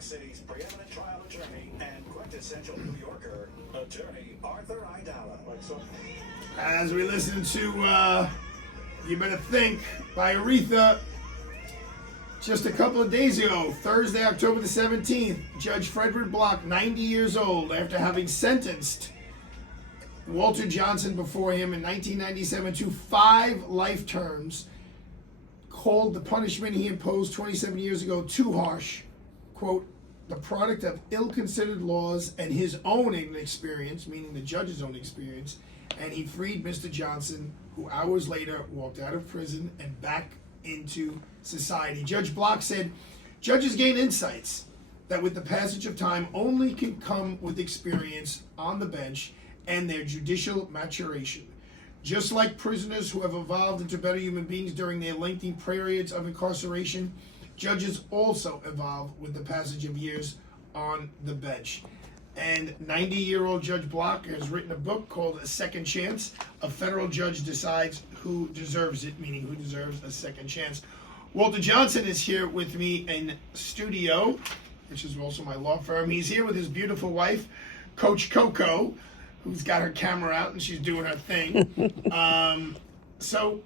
York City's preeminent trial attorney and quintessential New Yorker, attorney Arthur Idala. As we listen to You Better Think by Aretha, just a couple of days ago, Thursday, October the 17th, Judge Frederick Block, 90 years old, after having sentenced Walter Johnson before him in 1997 to 5 life terms, called the punishment he imposed 27 years ago too harsh, quote, the product of ill-considered laws and his own inexperience, meaning the judge's own experience, and he freed Mr. Johnson, who hours later walked out of prison and back into society. Judge Block said, judges gain insights that with the passage of time only can come with experience on the bench and their judicial maturation. Just like prisoners who have evolved into better human beings during their lengthy periods of incarceration, judges also evolve with the passage of years on the bench. And 90-year-old Judge Block has written a book called A Second Chance. A federal judge decides who deserves it, meaning who deserves a second chance. Walter Johnson is here with me in studio, which is also my law firm. He's here with his beautiful wife, Coach Coco, who's got her camera out and she's doing her thing. So,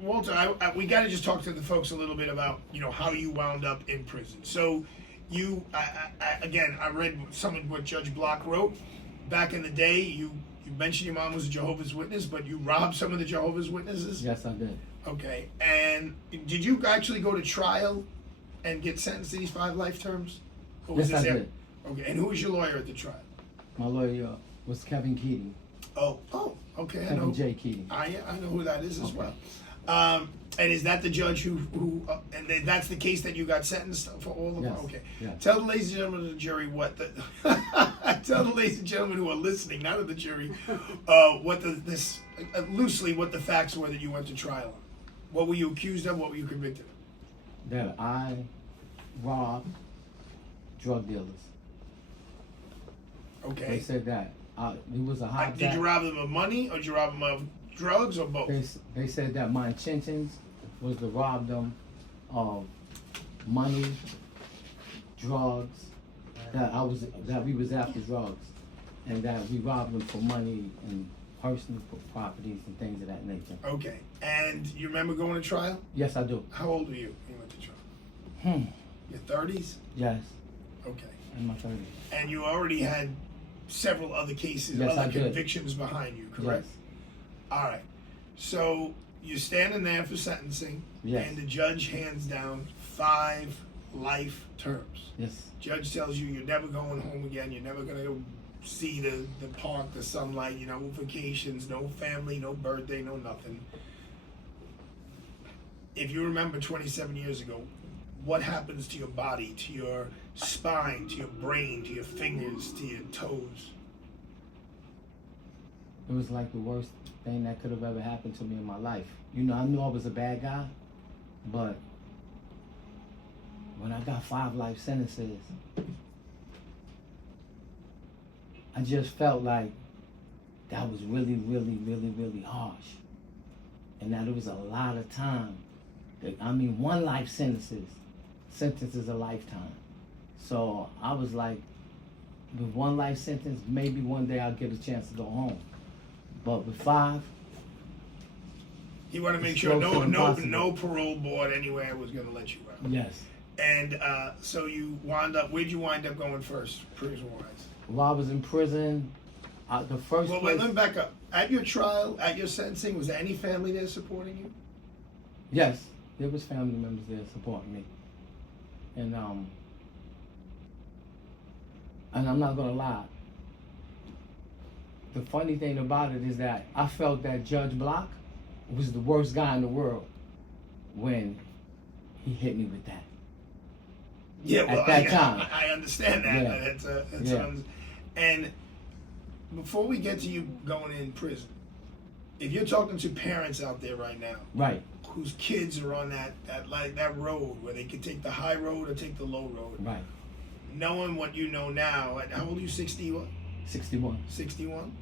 Walter, we got to just talk to the folks a little bit about, how you wound up in prison. So, I read some of what Judge Block wrote. Back in the day, you mentioned your mom was a Jehovah's Witness, but you robbed some of the Jehovah's Witnesses? Yes, I did. Okay. And did you actually go to trial and get sentenced to these 5 life terms? Or was Yes, I this did. Okay. And who was your lawyer at the trial? My lawyer was Kevin Keating. Oh, okay. I know. Kevin J. Keating. I know who that is as Okay. well. And is that the judge who that's the case that you got sentenced for all of them? Yes. Okay. Yes. Tell the ladies and gentlemen of the jury what the tell the ladies and gentlemen who are listening, not of the jury, what loosely what the facts were that you went to trial on. What were you accused of? What were you convicted of? That I robbed drug dealers. Okay. They said that it was a hot. Did you rob them of money or did you rob them of drugs or both? They said that my intentions was to rob them of money, drugs. That we was after drugs, and that we robbed them for money and personal properties and things of that nature. Okay. And you remember going to trial? Yes, I do. How old were you when you went to trial? Your 30s? Yes, Okay. in my 30s. And you already had several other cases, Yes, other I did. convictions behind you, correct? Yes. All right. So you're standing there for sentencing, Yes. and the judge hands down 5 life terms. Yes. Judge tells you you're never going home again. You're never going to go see the park, the sunlight, vacations, no family, no birthday, no nothing. If you remember 27 years ago, what happens to your body, to your spine, to your brain, to your fingers, to your toes? It was like the worst thing that could have ever happened to me in my life. I knew I was a bad guy, but when I got 5 life sentences, I just felt like that was really, really, really, really harsh. And that it was a lot of time. 1 life sentence is a lifetime. So I was like, with 1 life sentence, maybe one day I'll get a chance to go home. But with 5, you want to make sure no parole board anywhere was going to let you out. yes. And so you where'd you wind up going first, prison-wise? While I was in prison, the first Well, place... let me back up. At your trial, at your sentencing, was there any family there supporting you? Yes, there was family members there supporting me. And I'm not gonna lie. The funny thing about it is that I felt that Judge Block was the worst guy in the world when he hit me with that. Yeah, well, At that time. I understand that. Yeah. And before we get to you going in prison, if you're talking to parents out there right now, Right. whose kids are on that road where they can take the high road or take the low road, Right. knowing what you know now, how old are you? 61? 61. 61?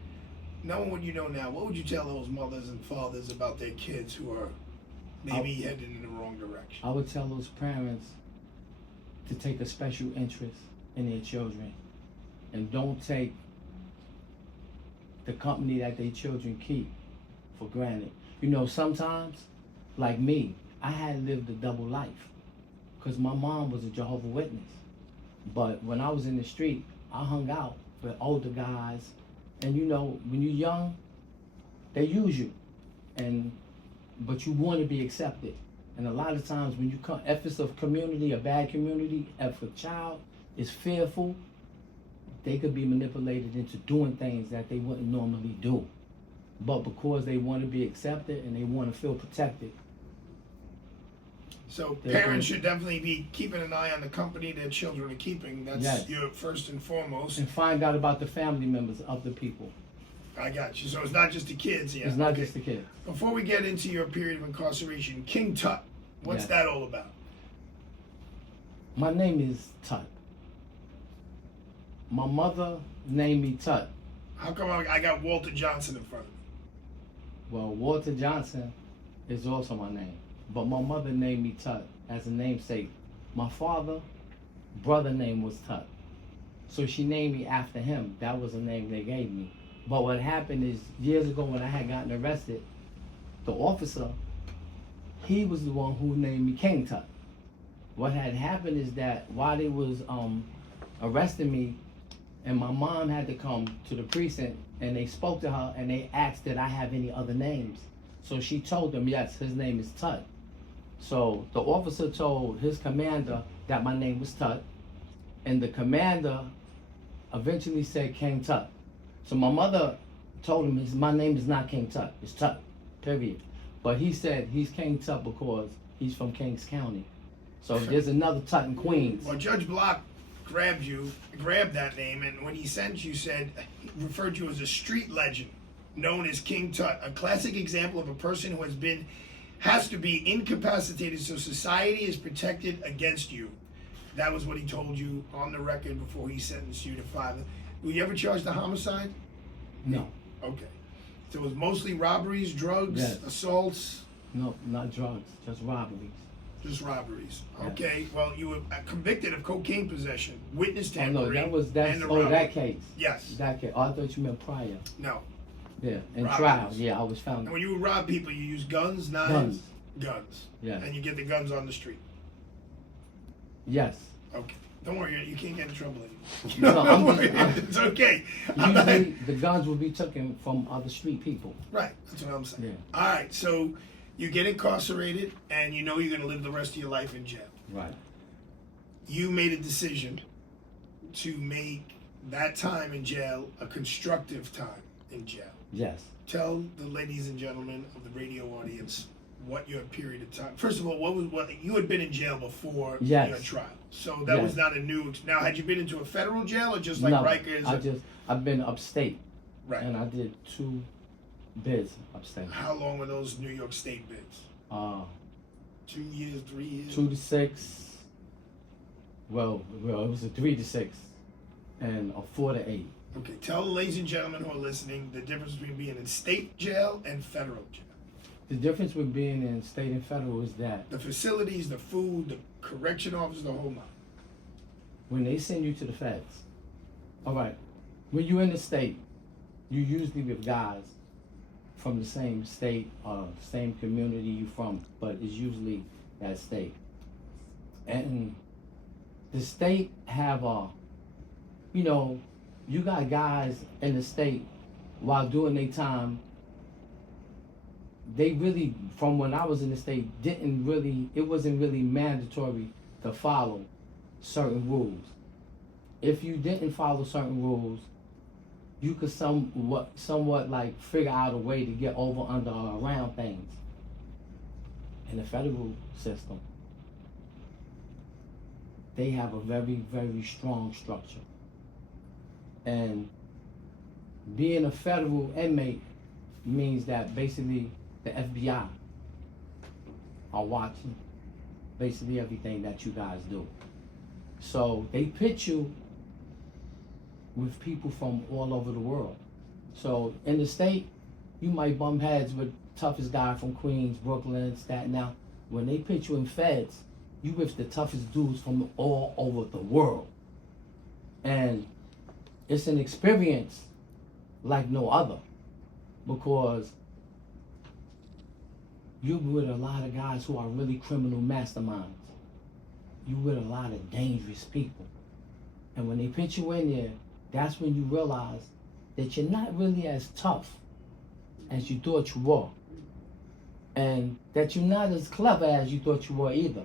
Knowing what you know now, what would you tell those mothers and fathers about their kids who are maybe headed in the wrong direction? I would tell those parents to take a special interest in their children and don't take the company that their children keep for granted. You know, sometimes, like me, I had lived a double life because my mom was a Jehovah's Witness. But when I was in the street, I hung out with older guys. And you know, when you're young, they use you. But you want to be accepted. And a lot of times when you come, if it's a community, a bad community, if a child is fearful, they could be manipulated into doing things that they wouldn't normally do. But because they want to be accepted and they want to feel protected. So parents should definitely be keeping an eye on the company their children are keeping. That's your first and foremost. And find out about the family members of the people. I got you. So it's not just the kids. Yeah. It's not just the kids. Before we get into your period of incarceration, King TuT, what's that all about? My name is TuT. My mother named me TuT. How come I got Walter Johnson in front of me? Well, Walter Johnson is also my name. But my mother named me TuT as a namesake. My brother name was TuT. So she named me after him. That was the name they gave me. But what happened is, years ago when I had gotten arrested, the officer, he was the one who named me King TuT. What had happened is that while they was arresting me, and my mom had to come to the precinct, and they spoke to her, and they asked did I have any other names. So she told them, yes, his name is TuT. So the officer told his commander that my name was TuT, and the commander eventually said King TuT. So my mother told him my name is not King TuT, it's TuT, period. But he said he's King TuT because he's from Kings County. So there's another TuT in Queens. Well, Judge Block grabbed that name, and when he sent you, he referred to you as a street legend known as King TuT, a classic example of a person who has to be incapacitated so society is protected against you. That was what he told you on the record before he sentenced you to 5. Were you ever charged a homicide? No. Okay. So it was mostly robberies, drugs, assaults? No, not drugs, just robberies. Just robberies. Okay. Well, you were convicted of cocaine possession, witness tampering, that case. Yes. That case. Oh, I thought you meant prior. No. Yeah, in Robberies. trial. Yeah, I was found. And when you would rob people, you use guns, knives? Guns. Yeah. And you get the guns on the street? Yes. Okay. Don't worry, you can't get in trouble anymore. Don't worry, it's okay. Usually the guns will be taken from other street people. Right, that's what I'm saying. Yeah. All right, so you get incarcerated and you know you're going to live the rest of your life in jail. Right. You made a decision to make that time in jail a constructive time in jail. Yes. Tell the ladies and gentlemen of the radio audience what your period of time. First of all, what you had been in jail before your trial, so that was not a new. Now, had you been into a federal jail or just like Rikers? I've been upstate. Right. And I did 2 bids upstate. How long were those New York State bids? 2 years, 3 years. 2 to 6. Well, it was a 3 to 6, and a 4 to 8. Okay, tell the ladies and gentlemen who are listening the difference between being in state jail and federal jail. The difference with being in state and federal is that the facilities, the food, the correction officers, the whole nine. When they send you to the feds, all right, when you're in the state, you usually with guys from the same state or same community you from, but it's usually that state. And the state have you got guys in the state while doing their time. They really, from when I was in the state, it wasn't really mandatory to follow certain rules. If you didn't follow certain rules, you could somewhat like figure out a way to get over, under, or around things. In the federal system, they have a very, very strong structure. And being a federal inmate means that basically the FBI are watching basically everything that you guys do. So they pit you with people from all over the world. So in the state, you might bump heads with toughest guy from Queens, Brooklyn, Staten Island. When they put you in feds, you with the toughest dudes from all over the world. And it's an experience like no other, because you're with a lot of guys who are really criminal masterminds. You with a lot of dangerous people. And when they put you in there, that's when you realize that you're not really as tough as you thought you were. And that you're not as clever as you thought you were either.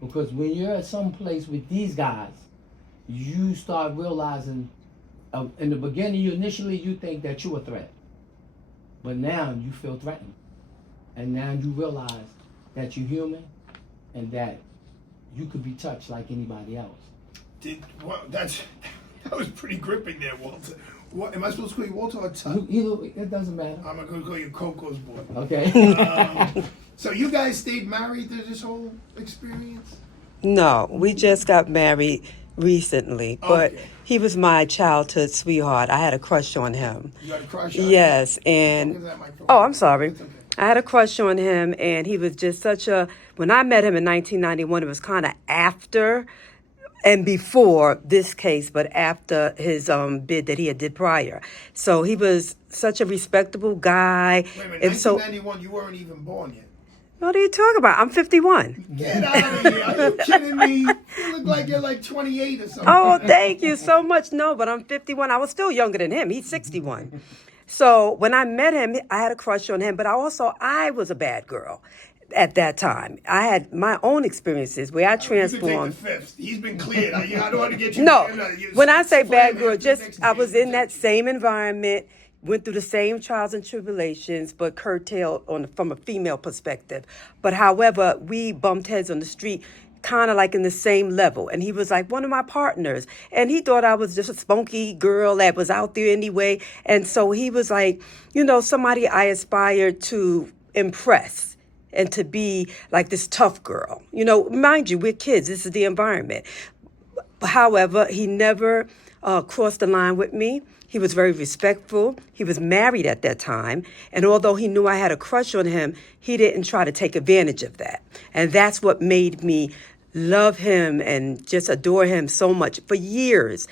Because when you're at some place with these guys, you start realizing, in the beginning, you think that you're a threat. But now you feel threatened. And now you realize that you're human and that you could be touched like anybody else. That was pretty gripping there, Walter. What, am I supposed to call you Walter or Tut? It doesn't matter. I'm going to call you Coco's boy. Okay. So you guys stayed married through this whole experience? No, we just got married recently, but Okay. he was my childhood sweetheart. I had a crush on him. You had a crush on him? Yes, Look and at that microphone. oh, I'm sorry. It's okay. I had a crush on him, and he was just such a. When I met him in 1991, it was kind of after and before this case, but after his bid that he had did prior. So he was such a respectable guy. Wait a minute, And so, 1991, you weren't even born yet. what are you talking about? I'm 51. Get out of here. Are you kidding me? You look like you're like 28 or something. Oh, thank you so much. No, but I'm 51. I was still younger than him. He's 61. So when I met him, I had a crush on him, but I was a bad girl at that time. I had my own experiences where I You can take transformed. the fifth. He's been cleared. I don't want to get you. No, you when I say bad flame girl, him just next I day. was in that same environment, went through the same trials and tribulations, but curtailed from a female perspective. But however, we bumped heads on the street, kind of like in the same level. And he was like one of my partners. And he thought I was just a spunky girl that was out there anyway. And so he was like, somebody I aspired to impress and to be like this tough girl. Mind you, we're kids. This is the environment. However, he never crossed the line with me. He was very respectful. He was married at that time. And although he knew I had a crush on him, he didn't try to take advantage of that. And that's what made me love him and just adore him so much. For years,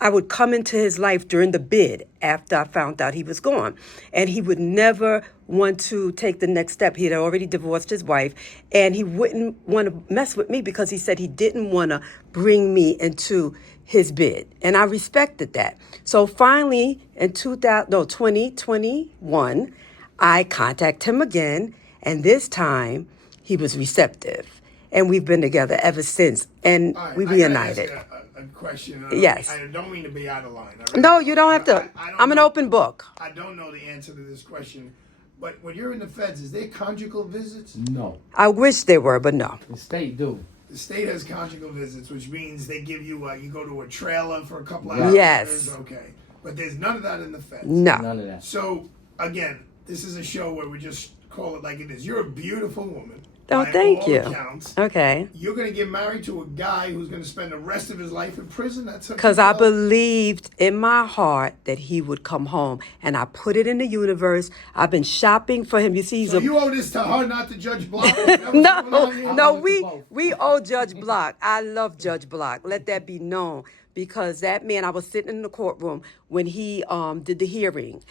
I would come into his life during the bid after I found out he was gone. And he would never want to take the next step. He had already divorced his wife, and he wouldn't want to mess with me because he said he didn't want to bring me into his bid. And I respected that. So finally, in 2021, I contacted him again, and this time he was receptive. And we've been together ever since, and All right, we I gotta reunited. ask you a question. Yes. I don't mean to be out of line. No, you don't have to. I don't I'm an know- open book. I don't know the answer to this question, but when you're in the feds, is there conjugal visits? No. I wish there were, but no. The state do. The state has conjugal visits, which means they give you you go to a trailer for a couple of hours. Yes. Okay, but there's none of that in the feds. No. None of that. So again, this is a show where we just call it like it is. You're a beautiful woman. Oh, by thank all you. accounts. Okay. You're going to get married to a guy who's going to spend the rest of his life in prison? That's Because I believed in my heart that he would come home. And I put it in the universe. I've been shopping for him. You see, he's So a... you owe this to her, not to Judge Block? Is that what's going on here? No, we owe Judge Block. I love Judge Block. Let that be known. Because that man, I was sitting in the courtroom when he did the hearing.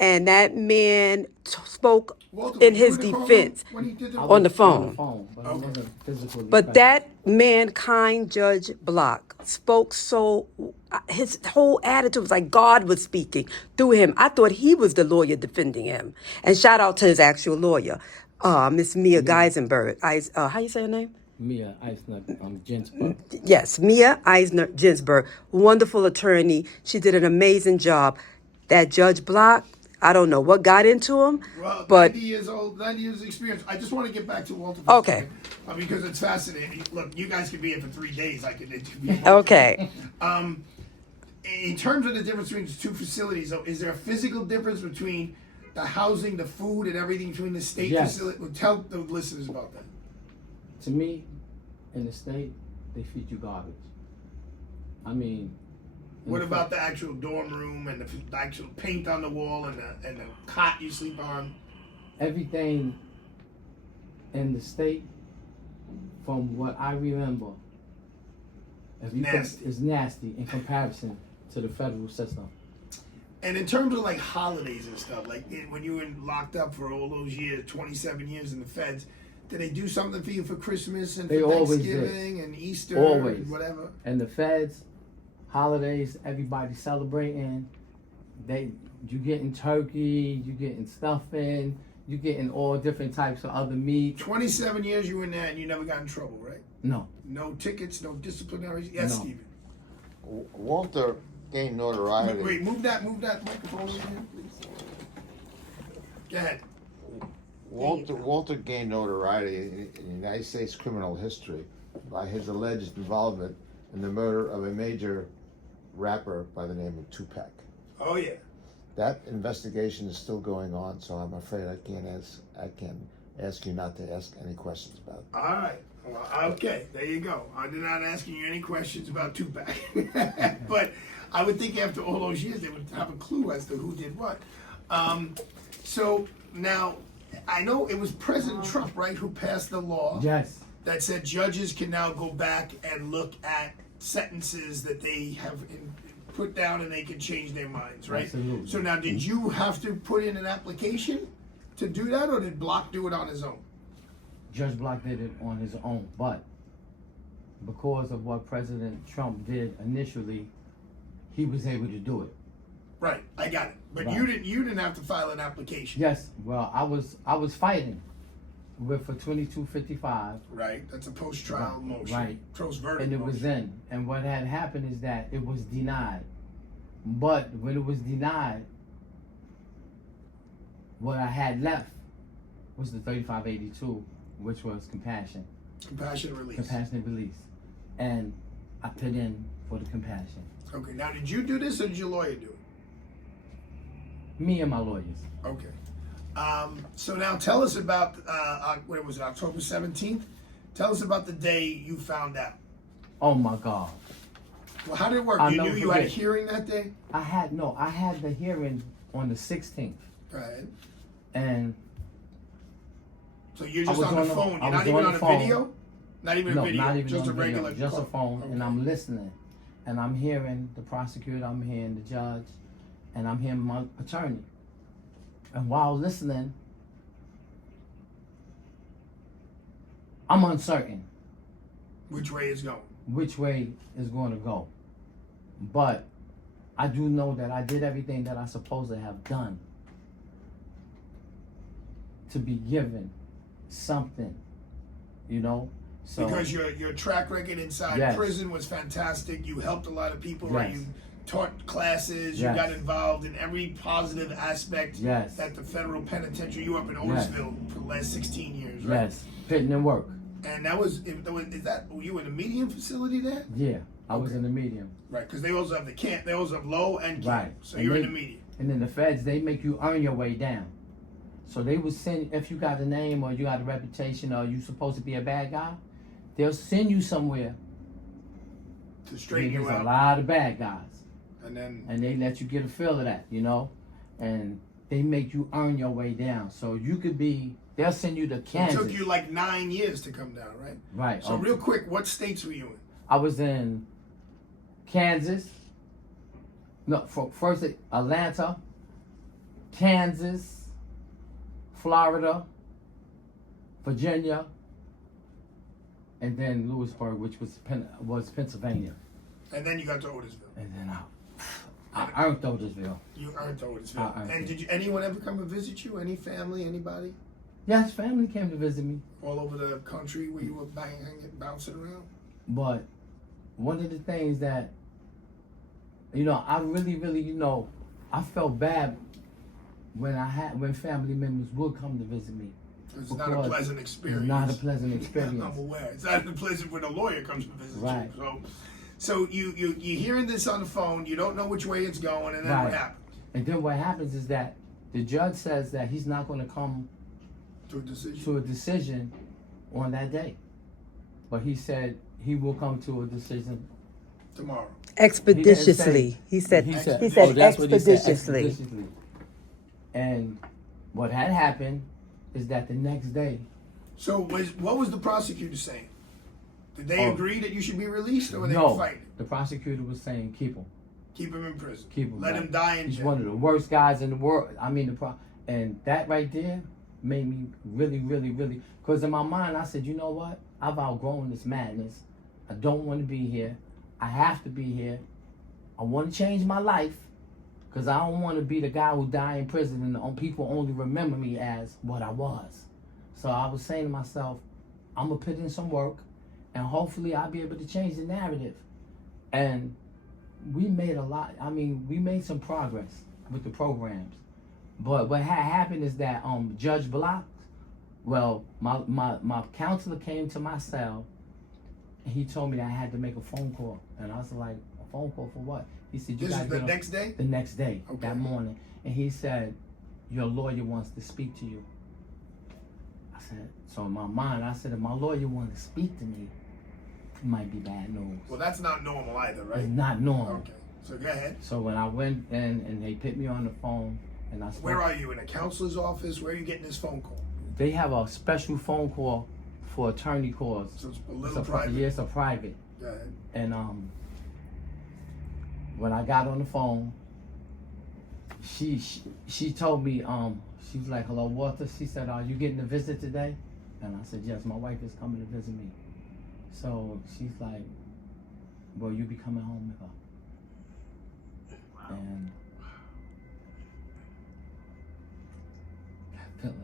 And that man spoke Walter, in were you his the courtroom defense. when he did the On the phone. But I wasn't physically But present. that mankind Judge Block spoke so, his whole attitude was like God was speaking through him. I thought he was the lawyer defending him. And shout out to his actual lawyer, Miss Mia Geisenberg. How you say her name? Mia Eisner, Ginsburg. Yes, Mia Eisner Ginsburg, wonderful attorney. She did an amazing job. That Judge Block, I don't know what got into him, Well, but 90 years old, 90 years experience. I just want to get back to Walter. For a Okay. second, because it's fascinating. Look, you guys could be here for 3 days. I could interview. okay. In terms of the difference between the two facilities, though, is there a physical difference between the housing, the food, and everything between the state Yes. facility? Well, tell the listeners about that. To me, in the state, they feed you garbage. I mean, What about the actual dorm room and the actual paint on the wall and the cot you sleep on? everything in the state from what I remember, if you Nasty. it's nasty in comparison to the federal system. And in terms of like holidays and stuff, like when you were locked up for all those years, 27 years in the feds, did they do something for you for Christmas and They for always Thanksgiving did. and Easter Always. and whatever? And the feds, holidays, everybody celebrating. You getting turkey, you getting stuffing, you getting all different types of other meat. 27 years you were in there and you never got in trouble, right? No. No tickets, no disciplinaries. Yes, No. Stephen. Walter gained notoriety. Wait, move that microphone over here, please. Go ahead. Walter gained notoriety in the United States criminal history by his alleged involvement in the murder of a major rapper by the name of Tupac. Oh yeah. That investigation is still going on, so I'm afraid I can ask you not to ask any questions about it. All right. Well, okay, there you go. I'm not asking you any questions about Tupac. But I would think after all those years they would have a clue as to who did what. So now, I know it was President Trump, right, who passed the law Yes. that said judges can now go back and look at sentences that they have put down and they can change their minds, right? Absolutely. So now, did you have to put in an application to do that, or did Block do it on his own? Judge Block did it on his own, but because of what President Trump did initially, he was able to do it. Right, I got it. But Right. you didn't have to file an application. Yes, well, I was fighting with for 2255, Right, that's a post-trial Right, motion. right. Post-verdict and it was motion. in. And what had happened is that it was denied. But when it was denied, what I had left was the 3582, which was compassionate Compassionate release. and I put in for the compassion. Okay, now did you do this or did your lawyer do it? Me and my lawyers. Okay. So now tell us about, what was it, October 17th? Tell us about the day you found out. Oh my God. Well, how did it work? I'll You never knew you had a forget. hearing that day? I had the hearing on the 16th, Right. and So you're I just was on the on the- phone. I You're not was even on on the a phone. video? Not even no, a video. not even just on a regular video, just a call. phone, Okay. and I'm listening, and I'm hearing the prosecutor, I'm hearing the judge, and I'm hearing my attorney, and while listening, I'm uncertain Which way is going? which way is going to go, but I do know that I did everything that I supposed to have done to be given something, you know. So Because your track record inside Yes. prison was fantastic. You helped a lot of people. Right? Yes. You taught classes. Yes. You got involved in every positive aspect Yes. at the federal penitentiary. You were up in Yes. Otisville for the last 16 years, right? yes, putting in work. And were you in a medium facility there? Yeah, I was Okay. in the medium. Right, because they also have the camp. They also have low and camp. Right. So And you're in they- the medium. And then the feds, they make you earn your way down. So they would send, if you got a name or you got a reputation or you supposed to be a bad guy, they'll send you somewhere. To straighten There's you a out. lot of bad guys. And then And they let you get a feel of that, you know? And they make you earn your way down. So you could be, they'll send you to it Kansas. took you like 9 years to come down, right? Right. So real quick, what states were you in? I was in Kansas. No, first Atlanta, Kansas, Florida, Virginia, and then Lewisburg, which was Pennsylvania. And then you got to Otisville. And then I earned Otisville. You earned Otisville. I earned And it. did anyone ever come and visit you? Any family, anybody? Yes, family came to visit me. All over the country where you were bouncing around? But one of the things that, you know, I really, you know, I felt bad when family members would come to visit me. It's not a Because pleasant experience. It's not a pleasant experience. I'm aware. It's not pleasant when a lawyer comes to visit Right. you. So you're hearing this on the phone. You don't know which way it's going, and then what Right. happens? And then what happens is that the judge says that he's not going to come To a decision. to a decision on that day. But he said he will come to a decision. Tomorrow. Expeditiously. He said oh, expeditiously. that's what he said, expeditiously. And what had happened is that the next day, So what was the prosecutor saying? Did they agree that you should be released, or were they No, fighting? the prosecutor was saying keep him. Keep him in prison. Keep him. Let him die in He's jail. one of the worst guys in the world. I mean, and that right there made me really, really, really. Because in my mind, I said, you know what? I've outgrown this madness. I don't want to be here. I have to be here. I want to change my life. Because I don't want to be the guy who died in prison and people only remember me as what I was. So I was saying to myself, I'm going to put in some work, and hopefully I'll be able to change the narrative. And we made a lot. I mean, we made some progress with the programs. But what had happened is that Judge Block, well, my counselor came to my cell, and he told me that I had to make a phone call. And I was like, a phone call for what? He said, you This got is the next day? The next day, Okay. that morning. And he said, your lawyer wants to speak to you. I said, so in my mind, I said, if my lawyer wants to speak to me, it might be bad news. Well, that's not normal either, right? It's not normal. Okay. So go ahead. So when I went in and they put me on the phone and I spoke, Where are you, in a counselor's office? Where are you getting this phone call? they have a special phone call for attorney calls. So it's a little private. Yeah, it's a private. Go ahead. And when I got on the phone, she told me, she was like, hello, Walter. She said, are you getting a visit today? And I said, yes, my wife is coming to visit me. So she's like, well, you be coming home with her. And I feel it.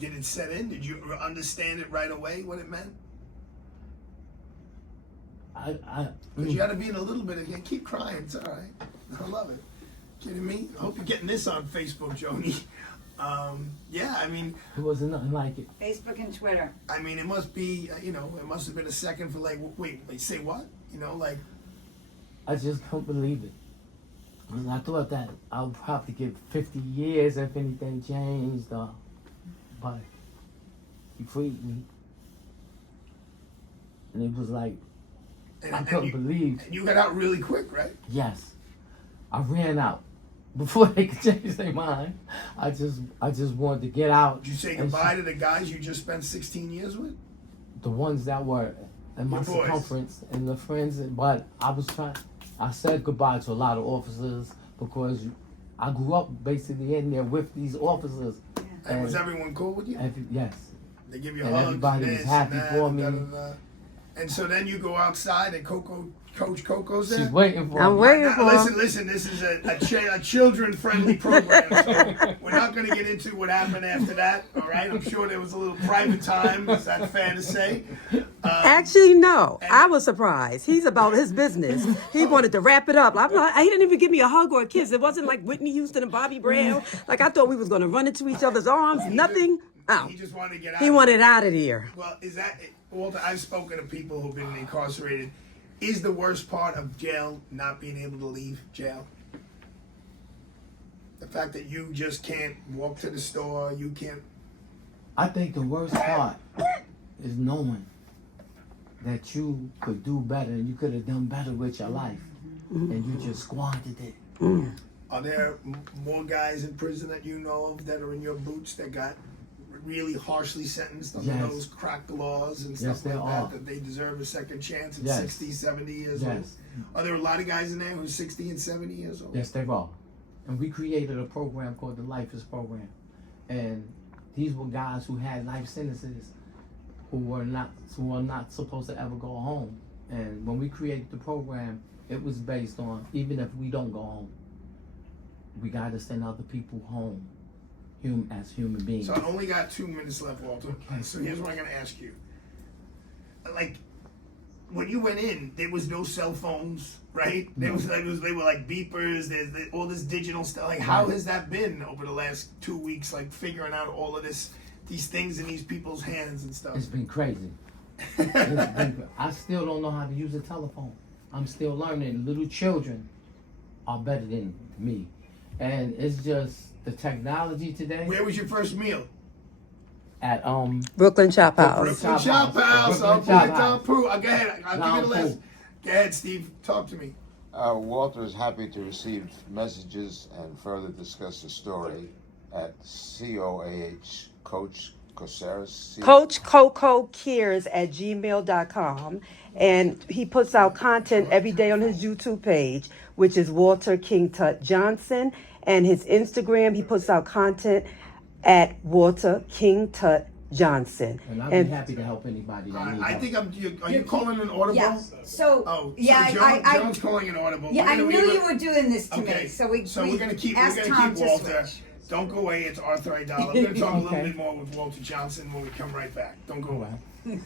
Did it set in? Did you understand it right away, what it meant? Because you got to be in a little bit of, keep crying, it's all right. I love it. Kidding me? I hope you're getting this on Facebook, Joni. Yeah, I mean, It wasn't nothing like it. Facebook and Twitter. I mean, it must be, it must have been a second for like, wait, say what? Like. I just couldn't believe it. And I thought that I would probably get 50 years if anything changed, but he freed me. And it was like, I couldn't believe. And you got out really quick, right? Yes, I ran out before they could change their mind. I just wanted to get out. Did you say and goodbye to the guys you just spent 16 years with? the ones that were in my Your boys. circumference and the friends, but I said goodbye to a lot of officers because I grew up basically in there with these officers. And was everyone cool with you? Yes. They give you And hugs. everybody and was this happy and that, for and me. da, da, da. And so then you go outside and Coach Coco's there? She's waiting for I'm me. waiting Now, for him. listen, this is a children-friendly program, so we're not going to get into what happened after that, all right? I'm sure there was a little private time. Is that fair to say? Actually, no. I was surprised. He's about his business. He wanted to wrap it up. I'm not. He didn't even give me a hug or a kiss. It wasn't like Whitney Houston and Bobby Brown. Like I thought we was going to run into each other's arms. Nothing. Oh, He just wanted to get out. he wanted out of here. Well, is that, Walter, I've spoken to people who've been incarcerated. Is the worst part of jail not being able to leave jail? The fact that you just can't walk to the store, you can't. I think the worst part is knowing that you could do better and you could have done better with your life, and you just squandered it. Are there more guys in prison that you know of that are in your boots that got really harshly sentenced under Yes. those crack laws and Yes, stuff there like are. that they deserve a second chance at Yes. 60, 70 years old? Yes. Are there a lot of guys in there who are 60 and 70 years old? Yes, they are. And we created a program called the Life is Program. And these were guys who had life sentences who were not supposed to ever go home. And when we created the program, it was based on, even if we don't go home, we got to send other people home as human beings. So I only got 2 minutes left, Walter. So here's what I'm going to ask you. Like, when you went in, there was no cell phones, right? They were like beepers. There's all this digital stuff. Like, how has that been over the last 2 weeks? Like figuring out all of these things in these people's hands and stuff. It's been crazy. I still don't know how to use a telephone. I'm still learning. Little children are better than me. And it's just the technology today Where was your first meal? at Brooklyn Chop House. Brooklyn Chop House. Brooklyn Okay, Chop Tom House. Pooh. Go ahead. I'll give you the list. Pooh. Go ahead, Steve. Talk to me. Walter is happy to receive messages and further discuss the story at COAH, Coach Coceras. Coach Coco Cares at gmail.com. And he puts out content every day on his YouTube page, which is Walter King TuT Johnson. And his Instagram, he puts out content at Walter King TuT Johnson. And I'll be happy to help anybody that needs I help. think are you calling an audible? Yeah. So Oh, yeah, so John's calling an audible. yeah, We're I gonna knew leave you were doing this to Okay, me. So we're gonna keep asked Tom to Walter. switch. Don't go away. It's Arthur Idala. We're gonna talk a little Okay. bit more with Walter Johnson when we come right back. Don't go away.